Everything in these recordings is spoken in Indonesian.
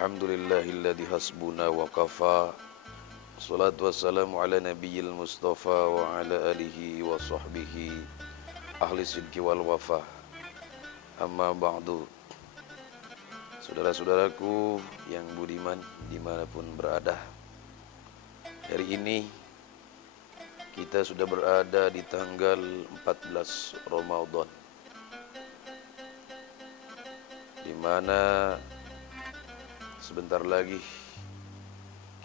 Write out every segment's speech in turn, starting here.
Alhamdulillahilladzi hasbuna wa kafa. Wassalatu wassalamu ala nabiyyil mustafa wa ala alihi wa sahbihi ahli sidqi wal wafa. Amma ba'du. Saudara-saudaraku yang budiman dimanapun berada, hari ini kita sudah berada di tanggal 14 Ramadan, di mana sebentar lagi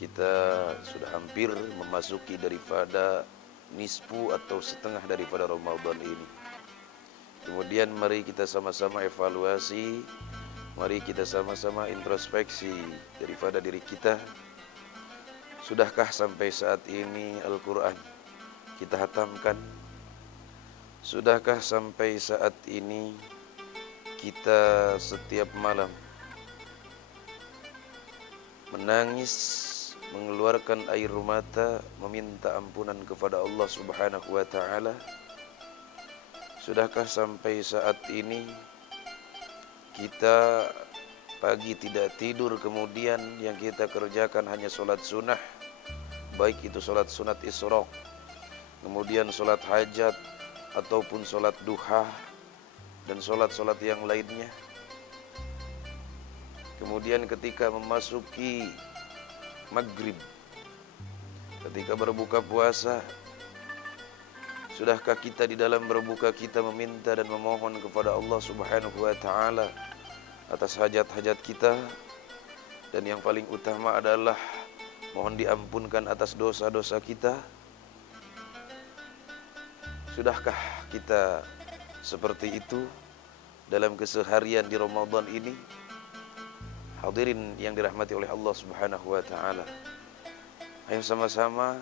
kita sudah hampir memasuki daripada nisfu atau setengah daripada Ramadan ini. Kemudian mari kita sama-sama evaluasi, mari kita sama-sama introspeksi daripada diri kita. Sudahkah sampai saat ini Al-Quran kita hatamkan? Sudahkah sampai saat ini kita setiap malam menangis, mengeluarkan air mata, meminta ampunan kepada Allah Subhanahu wa ta'ala? Sudahkah sampai saat ini kita pagi tidak tidur, kemudian yang kita kerjakan hanya sholat sunnah, baik itu sholat sunat isyraq, kemudian sholat hajat, ataupun sholat duha, dan sholat-sholat yang lainnya. Kemudian ketika memasuki maghrib, ketika berbuka puasa, sudahkah kita di dalam berbuka kita meminta dan memohon kepada Allah Subhanahu wa ta'ala atas hajat-hajat kita? Dan yang paling utama adalah mohon diampunkan atas dosa-dosa kita. Sudahkah kita seperti itu dalam keseharian di Ramadan ini? Hadirin yang dirahmati oleh Allah Subhanahu wa ta'ala, ayo sama-sama,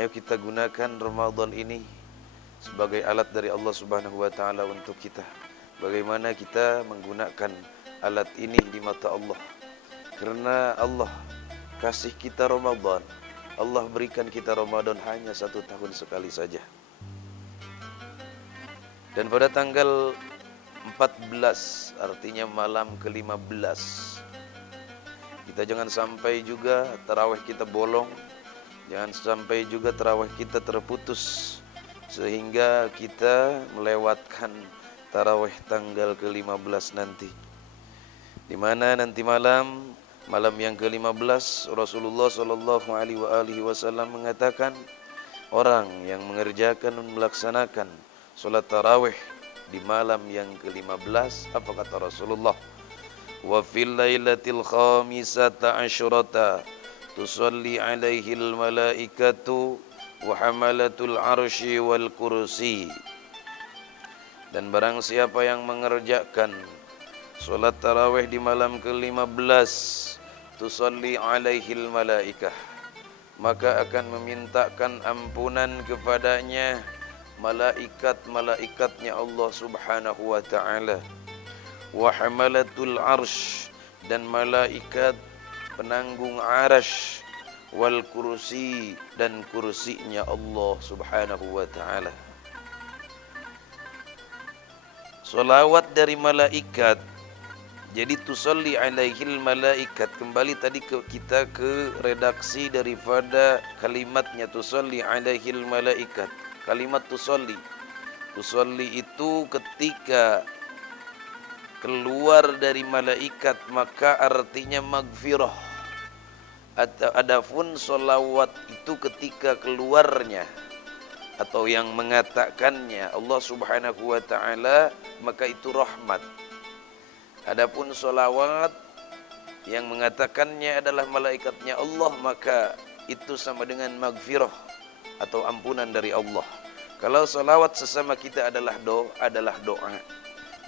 ayo kita gunakan Ramadan ini sebagai alat dari Allah Subhanahu wa ta'ala untuk kita. Bagaimana kita menggunakan alat ini di mata Allah? Karena Allah kasih kita Ramadan, Allah berikan kita Ramadan hanya 1 tahun sekali saja. Dan pada tanggal 14, artinya malam ke-15, kita jangan sampai juga tarawih kita bolong, jangan sampai juga tarawih kita terputus, sehingga kita melewatkan tarawih tanggal ke-15 nanti. Di mana nanti malam yang ke-15, Rasulullah sallallahu alaihi wasallam mengatakan, orang yang mengerjakan dan melaksanakan salat tarawih di malam yang ke-15, apa kata Rasulullah? Wa fil lailatil khamisata asyrata tusalli alaihi al malaikatu wa hamalatul arsy wal kursi. Dan barang siapa yang mengerjakan salat tarawih di malam ke-15, tusalli alaihi al malaikah, maka akan memintakan ampunan kepadanya malaikat-malaikatnya Allah Subhanahu wa ta'ala, wa hamalatul arsh, dan malaikat penanggung arash, wal kursi, dan kursinya Allah Subhanahu wa ta'ala. Salawat dari malaikat, jadi tusalli alaihil malaikat. Kembali tadi kita ke redaksi daripada kalimatnya tusalli alaihil malaikat. Kalimat tusolli itu ketika keluar dari malaikat maka artinya magfirah. Adapun solawat itu ketika keluarnya atau yang mengatakannya Allah Subhanahu wa ta'ala, maka itu rahmat. Adapun solawat yang mengatakannya adalah malaikatnya Allah, maka itu sama dengan magfirah atau ampunan dari Allah. Kalau salawat sesama kita adalah doa.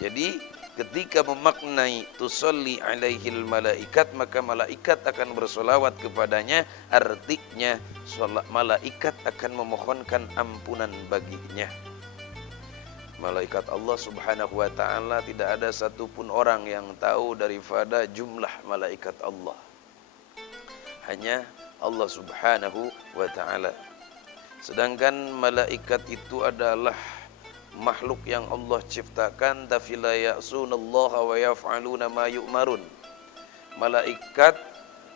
Jadi ketika memaknai tusalli alaihil malaikat, maka malaikat akan bersolawat kepadanya, artinya malaikat akan memohonkan ampunan baginya. Malaikat Allah Subhanahu wa ta'ala, tidak ada satupun orang yang tahu daripada jumlah malaikat Allah, hanya Allah Subhanahu wa ta'ala. Sedangkan malaikat itu adalah makhluk yang Allah ciptakan, tapi la ya'sunallaha wa yaf'aluna ma yu'marun. Malaikat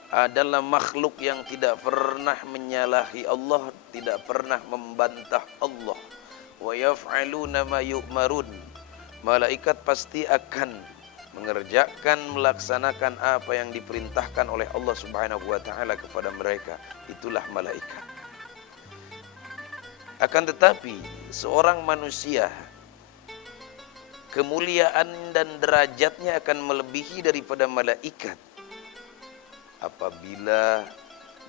adalah makhluk yang tidak pernah menyalahi Allah, tidak pernah membantah Allah. Wa yaf'aluna ma yu'marun. Malaikat pasti akan mengerjakan, melaksanakan apa yang diperintahkan oleh Allah Subhanahu wa taala kepada mereka. Itulah malaikat. Akan tetapi seorang manusia, kemuliaan dan derajatnya akan melebihi daripada malaikat apabila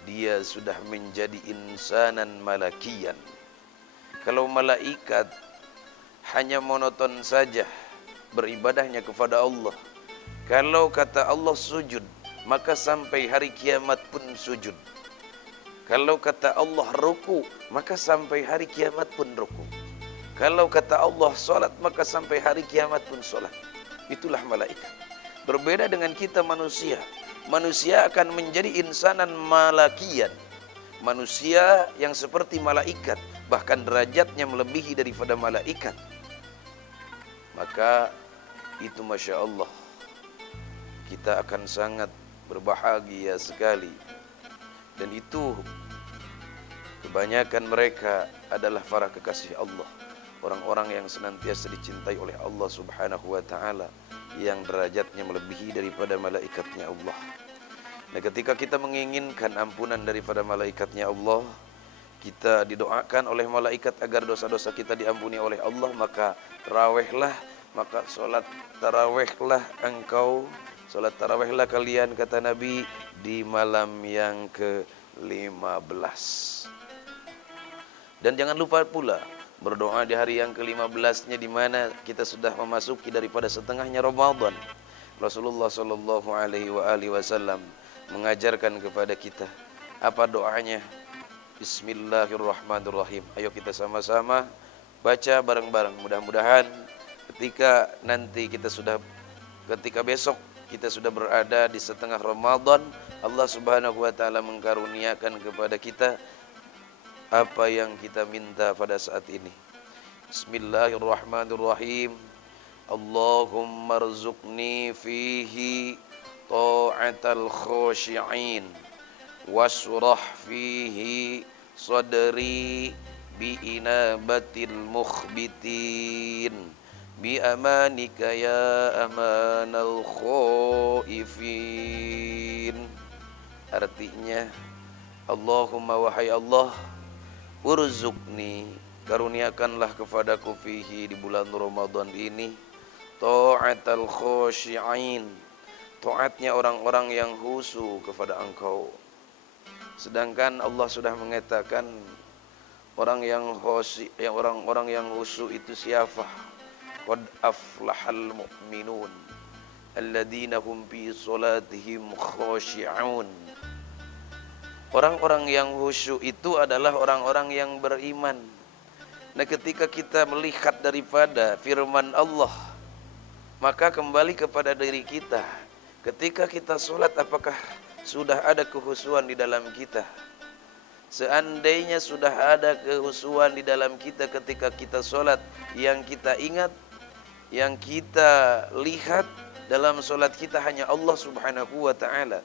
dia sudah menjadi insanan malakian. Kalau malaikat hanya monoton saja beribadahnya kepada Allah, kalau kata Allah sujud, maka sampai hari kiamat pun sujud. Kalau kata Allah ruku, maka sampai hari kiamat pun ruku. Kalau kata Allah solat, maka sampai hari kiamat pun solat. Itulah malaikat. Berbeda dengan kita manusia. Manusia akan menjadi insanan malakian. Manusia yang seperti malaikat, bahkan derajatnya melebihi daripada malaikat. Maka itu Masya Allah, kita akan sangat berbahagia sekali. Dan itu kebanyakan mereka adalah para kekasih Allah, orang-orang yang senantiasa dicintai oleh Allah Subhanahu wa taala, yang derajatnya melebihi daripada malaikatnya Allah. Nah, ketika kita menginginkan ampunan daripada malaikatnya Allah, kita didoakan oleh malaikat agar dosa-dosa kita diampuni oleh Allah, maka tarawihlah, maka salat tarawihlah engkau, salat tarawihlah kalian, kata Nabi, di malam yang ke-15. Dan jangan lupa pula berdoa di hari yang ke-15-nya, di mana kita sudah memasuki daripada setengahnya Ramadan. Rasulullah sallallahu alaihi wasallam mengajarkan kepada kita apa doanya? Bismillahirrahmanirrahim. Ayo kita sama-sama baca bareng-bareng. Mudah-mudahan ketika besok kita sudah berada di setengah Ramadan, Allah Subhanahu wa taala mengkaruniakan kepada kita apa yang kita minta pada saat ini. Bismillahirrahmanirrahim. Allahumma rzuqni fihi ta'atal khashi'in washrah fihi sadri bi inabatil mukhbitin bi amanika ya amanal khaifin. Artinya, Allahumma wahai Allah, urzuqni, karuniakanlah kepadaku fihi, di bulan Ramadan ini, ta'atal khashi'in, taatnya orang-orang yang khusyuk kepada Engkau. Sedangkan Allah sudah mengatakan orang-orang yang khusyuk itu siapa? Qad aflahal mu'minun alladzina hum fi salatihim khashi'un. Orang-orang yang khusyuk itu adalah orang-orang yang beriman. Nah, ketika kita melihat daripada firman Allah, maka kembali kepada diri kita. Ketika kita sholat, apakah sudah ada kekhusyuan di dalam kita? Seandainya sudah ada kekhusyuan di dalam kita ketika kita sholat, yang kita ingat, yang kita lihat dalam sholat kita hanya Allah Subhanahu wa ta'ala.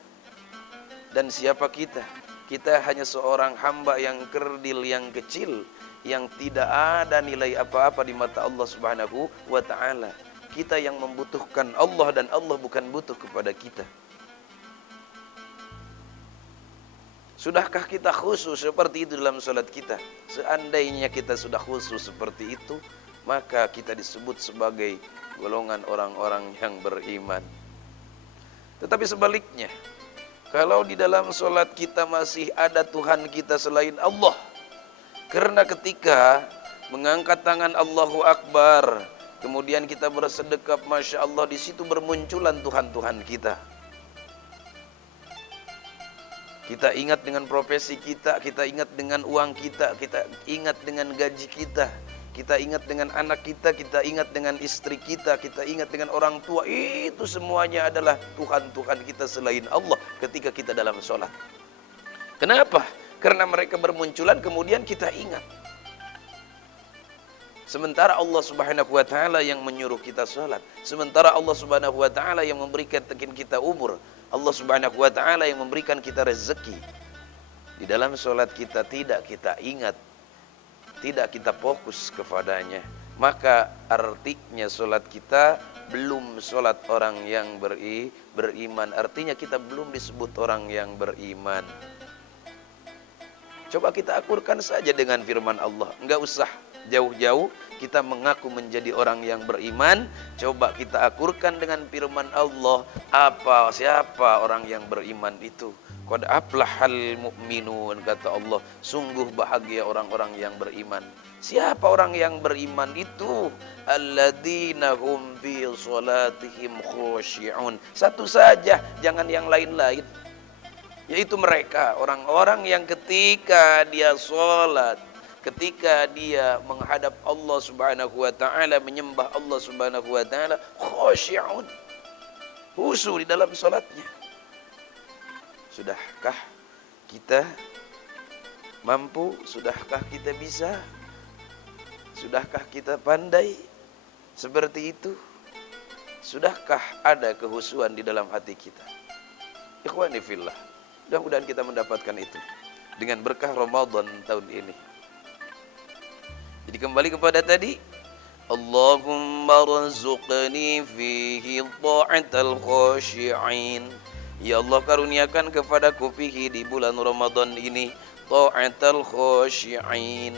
Dan siapa kita? Kita hanya seorang hamba yang kerdil, yang kecil, yang tidak ada nilai apa-apa di mata Allah Subhanahu wa ta'ala. Kita yang membutuhkan Allah, dan Allah bukan butuh kepada kita. Sudahkah kita khusyuk seperti itu dalam salat kita? Seandainya kita sudah khusyuk seperti itu, maka kita disebut sebagai golongan orang-orang yang beriman. Tetapi sebaliknya, kalau di dalam salat kita masih ada Tuhan kita selain Allah, karena ketika mengangkat tangan Allahu Akbar, kemudian kita bersedekap, Masya Allah, di situ bermunculan Tuhan-Tuhan kita. Kita ingat dengan profesi kita ingat dengan uang kita ingat dengan gaji kita ingat dengan anak kita ingat dengan istri kita ingat dengan orang tua. Itu semuanya adalah Tuhan-Tuhan kita selain Allah ketika kita dalam sholat. Kenapa? Karena mereka bermunculan, kemudian kita ingat. Sementara Allah Subhanahu wa ta'ala yang menyuruh kita sholat, sementara Allah Subhanahu wa ta'ala yang memberikan kita umur, Allah Subhanahu wa taala yang memberikan kita rezeki. Di dalam sholat kita tidak kita ingat, tidak kita fokus kepadanya, maka artinya sholat kita belum sholat orang yang beriman. Artinya kita belum disebut orang yang beriman. Coba kita akurkan saja dengan firman Allah. Enggak usah jauh-jauh kita mengaku menjadi orang yang beriman. Coba kita akurkan dengan firman Allah. Siapa orang yang beriman itu? Qad aflahal mu'minun, kata Allah. Sungguh bahagia orang-orang yang beriman. Siapa orang yang beriman itu? Alladzina hum fi sholatihim khushi'un. Satu saja, jangan yang lain-lain. Yaitu mereka, orang-orang yang ketika dia sholat, ketika dia menghadap Allah Subhanahu wa taala, menyembah Allah Subhanahu wa taala, khushi'un, khusyuk di dalam salatnya. Sudahkah kita mampu? Sudahkah kita bisa? Sudahkah kita pandai seperti itu? Sudahkah ada kehusuan di dalam hati kita? Ikhwani fillah, mudah-mudahan kita mendapatkan itu dengan berkah Ramadan tahun ini. Jadi kembali kepada tadi, Allahumma rzuqni fihi ta'atal khashi'in. Ya Allah, karuniakan kepadaku fihi, di bulan Ramadan ini, ta'atal khashi'in,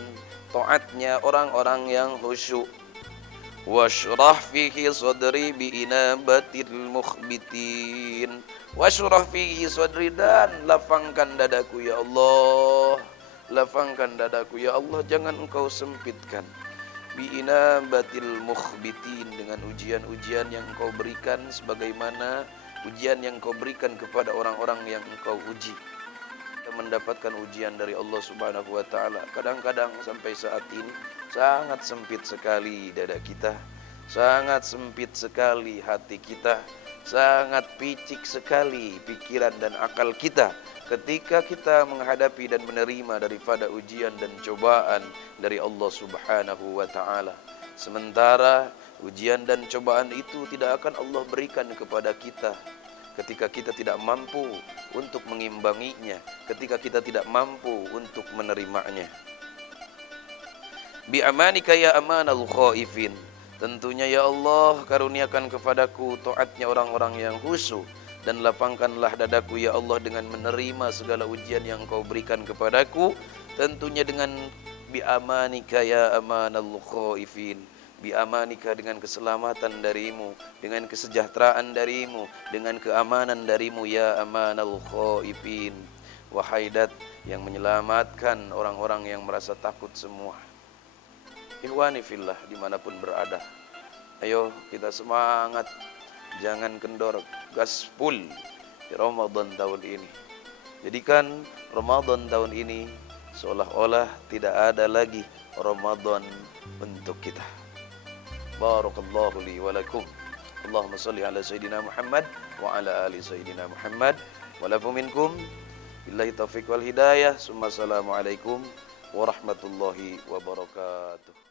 taatnya orang-orang yang khusyuk. Washrah fihi sadri bi inabatil mukhbitin. Washrah fihi sadri, dan lapangkan dadaku ya Allah. Lapangkan dadaku ya Allah, jangan engkau sempitkan. Bi inabatil mukhbitin, dengan ujian-ujian yang engkau berikan sebagaimana ujian yang engkau berikan kepada orang-orang yang engkau uji. Kita mendapatkan ujian dari Allah Subhanahu wa taala. Kadang-kadang sampai saat ini sangat sempit sekali dada kita, sangat sempit sekali hati kita, sangat picik sekali pikiran dan akal kita ketika kita menghadapi dan menerima daripada ujian dan cobaan dari Allah Subhanahu wa taala. Sementara ujian dan cobaan itu tidak akan Allah berikan kepada kita ketika kita tidak mampu untuk mengimbanginya, ketika kita tidak mampu untuk menerimanya. Bi amanika ya amanal khaifin. Tentunya ya Allah, karuniakan kepadaku taatnya orang-orang yang khusyuk, dan lapangkanlah dadaku ya Allah dengan menerima segala ujian yang Kau berikan kepadaku. Tentunya dengan bi amanika ya amanal khaifin, bi amanika, dengan keselamatan darimu, dengan kesejahteraan darimu, dengan keamanan darimu ya amanal khaifin. Wahai Dat yang menyelamatkan orang-orang yang merasa takut semua. Ikhwani fillah dimanapun berada, ayo kita semangat, jangan kendor, gaspol di Ramadan tahun ini. Jadikan Ramadan tahun ini seolah-olah tidak ada lagi Ramadan untuk kita. Barakallahu li wa lakum. Allahumma salli ala Sayyidina Muhammad wa ala ali Sayyidina Muhammad wa lafu minkum. Billahi taufiq wal hidayah. Assalamualaikum warahmatullahi wabarakatuh.